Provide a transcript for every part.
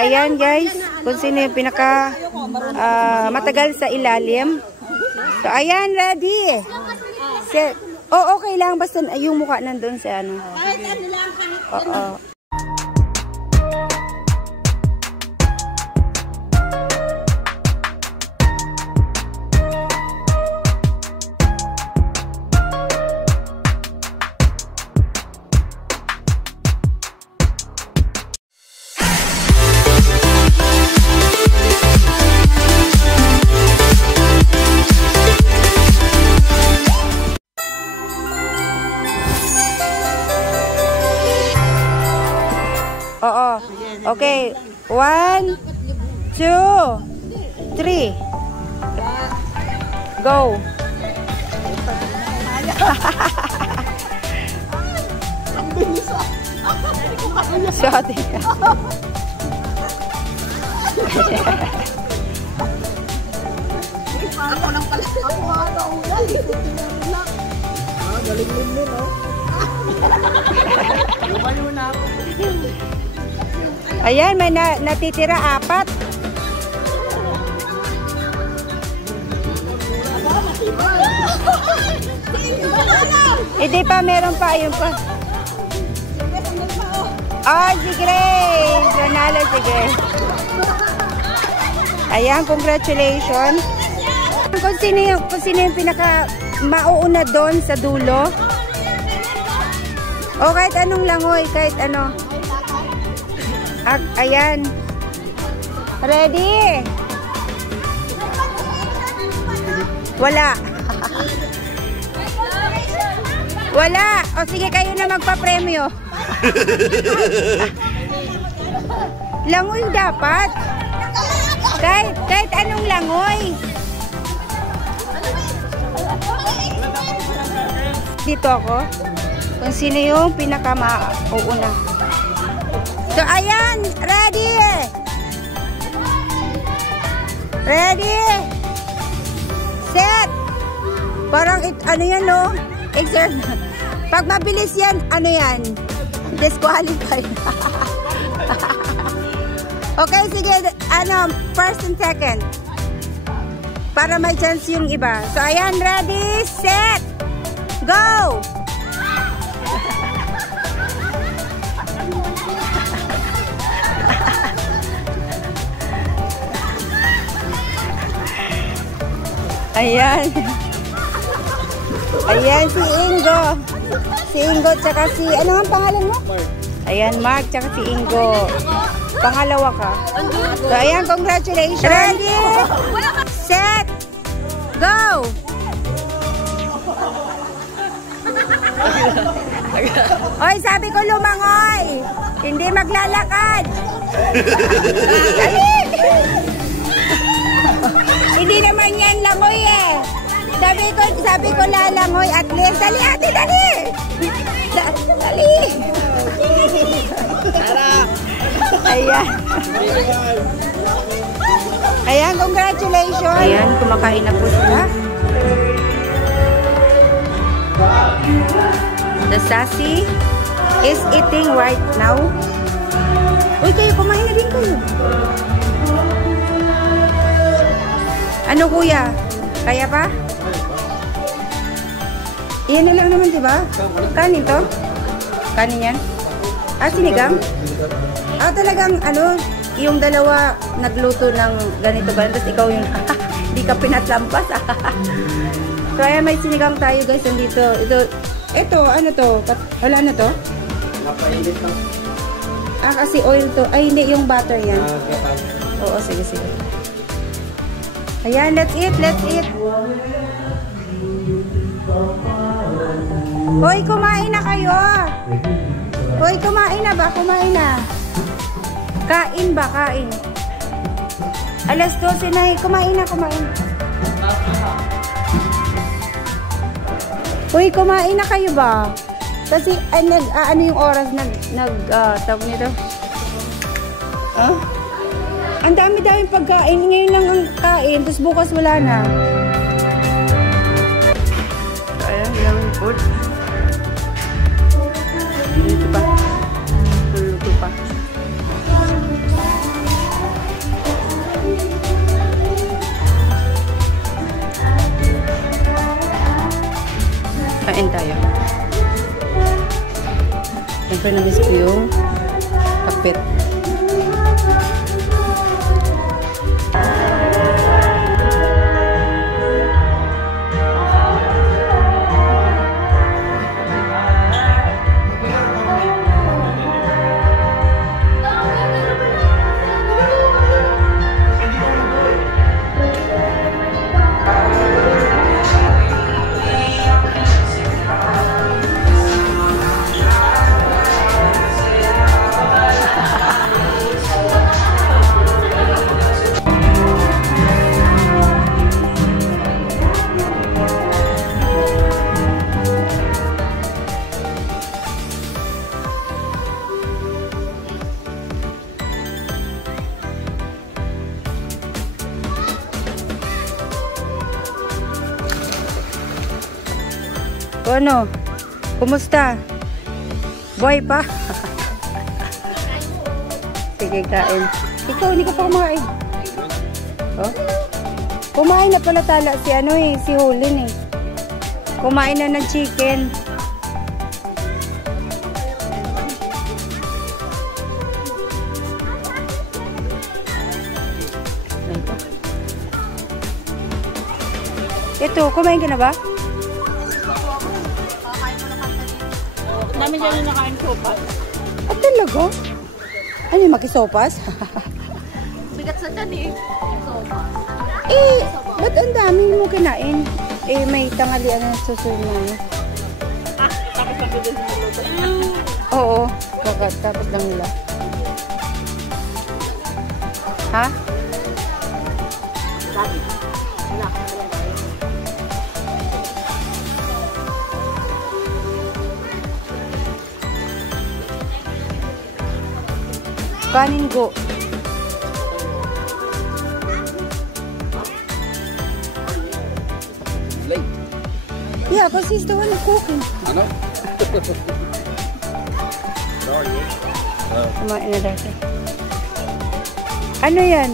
Ayan guys, kung sino yung pinaka matagal sa ilalim. So ayan, ready. Set. Oh, okay lang. Basta yung mukha nandun sa ano. Oo. Oo. Okay. 1, 2, 3. Go. Shot. Ako lang pala. Ako nga ulan. Galing din no? Lumayo na ako. Ayan, may natitira 4. Hindi pa, meron pa. Ayun pa. Oh, si Grace. Nanalo si Grace. Ayan, congratulations. Kung sino yung pinaka mauuna doon sa dulo. O kahit anong langoy, kahit ano. Ayan. Ready? Wala. Wala. O sige, kayo na magpa-premyo. Langoy dapat. Kahit anong langoy. Dito ako. Kung sino yung pinaka-mauuna. So, ayan. Ready? Ready? Set. Parang, ano yan, no? Exert. Pag mabilis yan, ano yan? Disqualified. Okay, sige. Ano, first and second. Para may chance yung iba. So, ayan. Ready? Set. Go! Ayan. Ayan si Ingo. Si Ingo tsaka si... Ano ang pangalan mo? Ayan, Mark tsaka si Ingo. Pangalawa ka. So, ayan, congratulations. Ready? Set. Go! Oy, sabi ko lumangoy. Hindi maglalakad. Dali! Hindi naman yan langoy eh. Sabi ko lalangoy at least. Dali ate, dali! Dali! Ayan. Ayan, congratulations. Ayan, kumakain na po sila. The sassy is eating right now. Uy, kayo, kumain na din kayo. Ano kuya? Kaya pa? Iyan na lang naman, diba? Kanin to? Kanin yan? Ah, sinigang? Ah, talagang, ano, yung dalawa nagluto ng ganito ba? Tapos ikaw yung, hindi ka pinatlampas. Kaya may sinigang tayo guys, nandito. Ito, ano to? Wala na to? Napainit lang. Ah, kasi oil to. Ay, hindi, yung butter yan. Oo, sige, sige. Ayan, let's eat, let's eat. Hoy, kumain na kayo. Hoy, kumain na ba? Kumain na. Kain ba? Kain. Alas 12 na. Kumain na, kumain. Hoy, kumain na kayo ba? Kasi, ano yung oras tawag nito? Ang dami-daming pagkain. Ngayon lang ang kain, tapos bukas wala na. Ayan, yung food. Dito pa. Dito pa. Siyempre, na-miss ko yung kapit. O ano? Kumusta? Buhay pa? Sige, kain. Ikaw, hindi ka pa kumain. Oh? Kumain na pala tala si ano eh, si Hulin eh. Kumain na ng chicken. Ito, kumain ka na ba? Namin dyan yung nakain sopas. At talaga? Ano yung makisopas? Bigat sa dyan eh. Sopas. Eh, ba't ang dami mo kinain? Eh, may tangalian na susunod. Tapos lang din sa luto. Oo, tapos lang nila. Ha? Dami. Wala. Kanin go. Late. Yeah, but he's the one cooking. I know. Kumain na dati. Ano yan?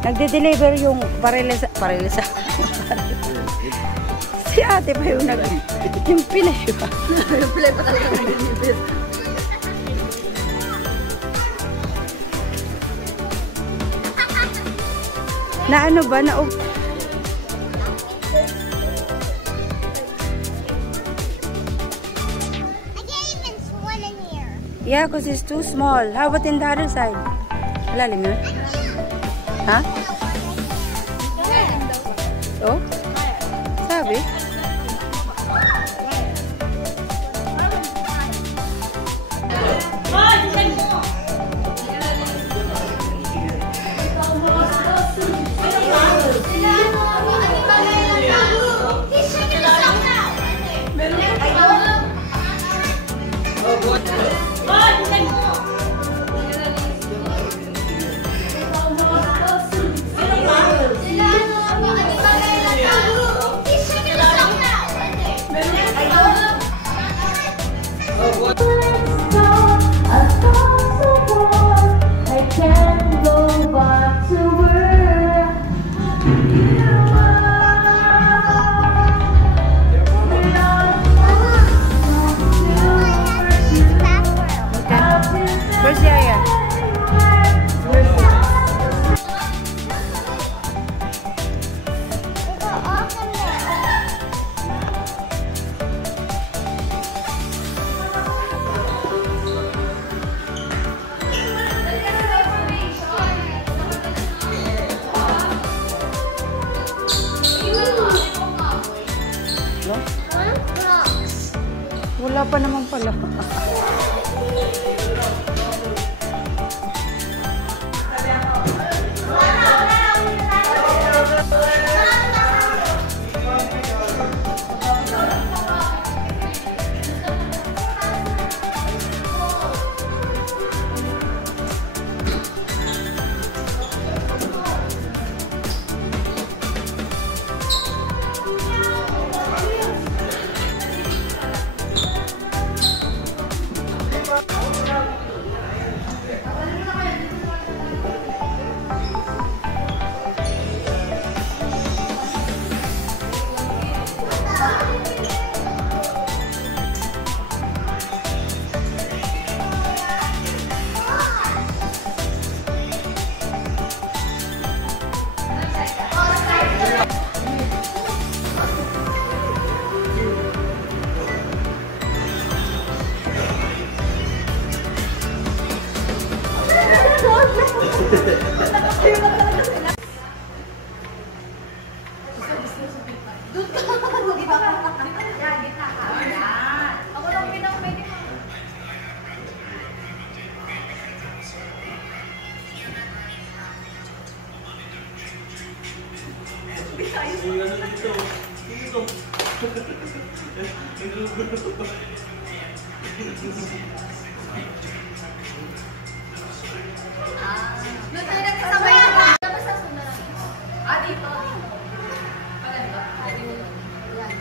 Nagde-deliver yung parilesa. Si ate pa yung yung Pinay ba? Yung play pa talaga nag-deliver. Na ano ba? Na yeah, because it's too small. How about in the other side? Lalim yun? Ha? Oh? Sabi? Where's Yaya? Wala pa naman pala. Doon ka. Gitna ka. Yan, gitna ka. Yan. Ako lang pinang-pwede mo. Doon tayo nagsasabay na. Tapos sa sunod. Dito. Paganda. Yan.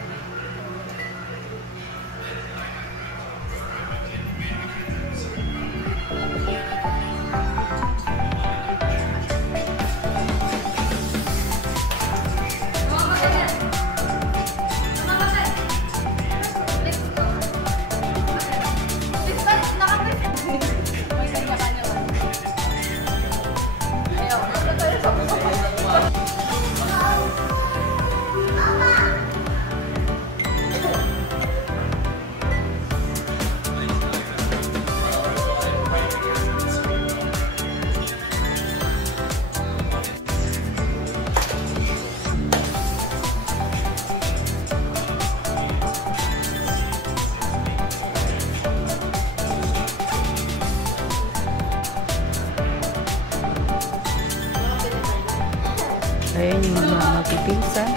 Ayan yung mga magpipinsan.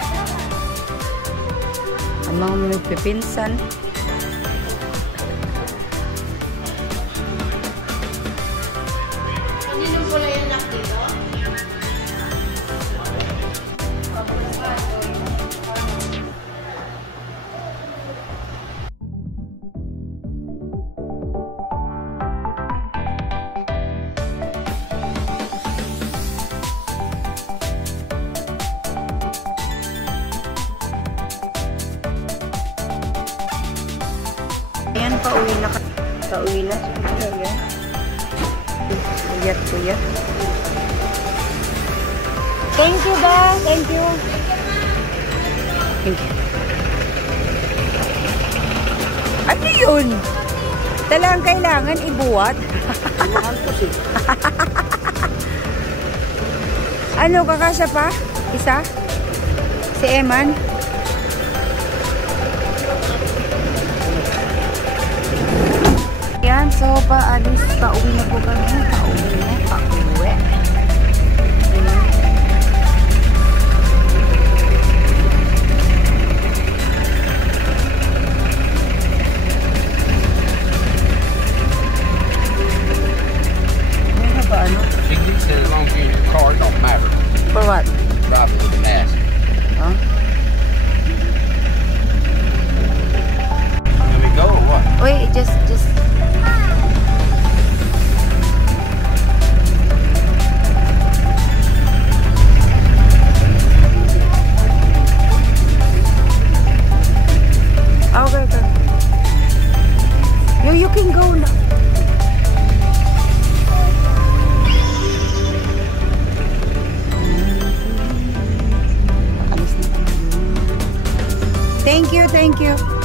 Ang mga magpipinsan. Kaninong pula yung lock dito? Ayan, pauwi na. Pauwi na. Ayan. Kuyat, kuyat. Thank you, da. Thank you. Thank you. Ano yun? Talagang kailangan ibuhat. Ano, kakasya pa? Isa? Si Eman? Yan, so paalis, pauwi na po kami. Pauwi na, pauwi. Ano ba, ano? She said as long as you're in your car, it don't matter. For what? Driving with a mask. Huh? Can we go or what? Wait, just... Okay, okay. You can go now. Thank you, thank you.